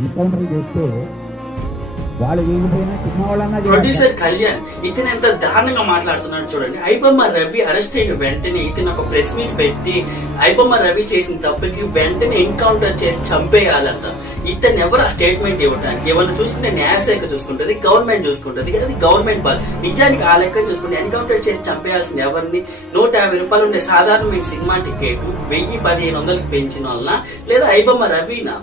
Encounter చేస్తే వాళ్ళు వీగిపోయినా cinema వాళ్ళన్నా ప్రొడ్యూసర్ కళ్యాణ్ ఇతను ఎంత దారుణంగా మాట్లాడుతున్నాడు చూడండి. ఐబొమ్మ రవి అరెస్ట్ అయిన వెంటనే ఇతను ఒక ప్రెస్ మీట్ పెట్టి ఐబొమ్మ రవి చేసిన తప్పుకి వెంటనే ఎన్కౌంటర్ చేసి చంపేయాలంట. ఇతను ఎవరు ఆ స్టేట్మెంట్ ఇవ్వడానికి? ఎవరు చూసుకుంటే న్యాయశాఖ చూసుకుంటది, గవర్నమెంట్ చూసుకుంటది, అది గవర్నమెంట్ బాధ. నిజానికి ఆ లెక్క చూసుకుంటే ఎన్కౌంటర్ చేసి చంపేయాల్సింది ఎవరిని? 150 రూపాయలు ఉండే సాధారణమైన సినిమా టికెట్ 1000-1500కి పెంచిన వలన, లేదా ఐబొమ్మ రవినా?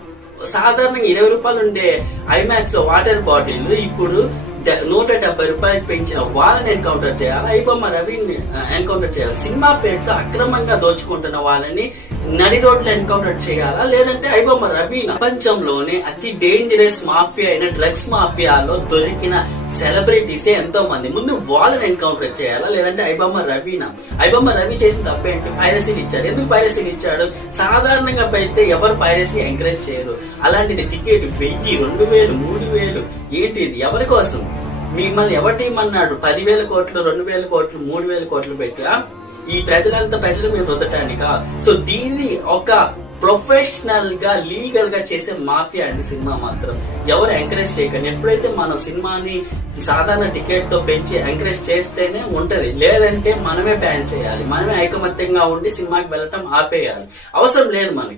సాధారణంగా 20 రూపాయలు ఉండే ఐమాక్స్ లో వాటర్ బాటిల్ ఇప్పుడు 170 రూపాయలకు పెంచిన వాళ్ళని ఎన్కౌంటర్ చేయాలి, ఐబొమ్మ రవిని ఎన్కౌంటర్ చేయాలి. సినిమా పేరుతో అక్రమంగా దోచుకుంటున్న వాళ్ళని నడి రోడ్లు ఎన్కౌంటర్ చేయాలా, లేదంటే ఐబొమ్మ రవి ప్రపంచంలోనే అతి డేంజరస్ మాఫియా అయిన డ్రగ్స్ మాఫియాలో దొరికిన సెలబ్రిటీసే ఎంతో మంది, ముందు వాళ్ళని ఎన్కౌంటర్ చేయాలా, లేదంటే ఐబొమ్మ రవినా? ఐబొమ్మ రవి చేసిన తప్పేంటి? పైరసీలు ఇచ్చాడు. ఎందుకు పైరసీలు ఇచ్చాడు? సాధారణంగా పెడితే ఎవరు పైరసీ ఎంకరేజ్ చేయరు. అలాంటిది టికెట్ 1000, 2000, 3000 ఏంటి ఇది? ఎవరి కోసం? మిమ్మల్ని ఎవరు తీయమన్నాడు? 10,000 కోట్లు, 2,000 కోట్లు, 3,000 కోట్లు పెట్టా ఈ ప్రజలు మీరు రుద్దటానికా? సో దీన్ని ఒక ప్రొఫెషనల్ గా లీగల్ గా చేసే మాఫియా అండి సినిమా మాత్రం. ఎవరు ఎంకరేజ్ చేయకండి. ఎప్పుడైతే మనం సినిమాని సాధారణ టికెట్ తో పెంచి ఎంకరేజ్ చేస్తేనే ఉంటది, లేదంటే మనమే బ్యాన్ చేయాలి. మనమే ఐకమత్యంగా ఉండి సినిమాకి వెళ్ళటం ఆపేయాలి. అవసరం లేదు మనకి.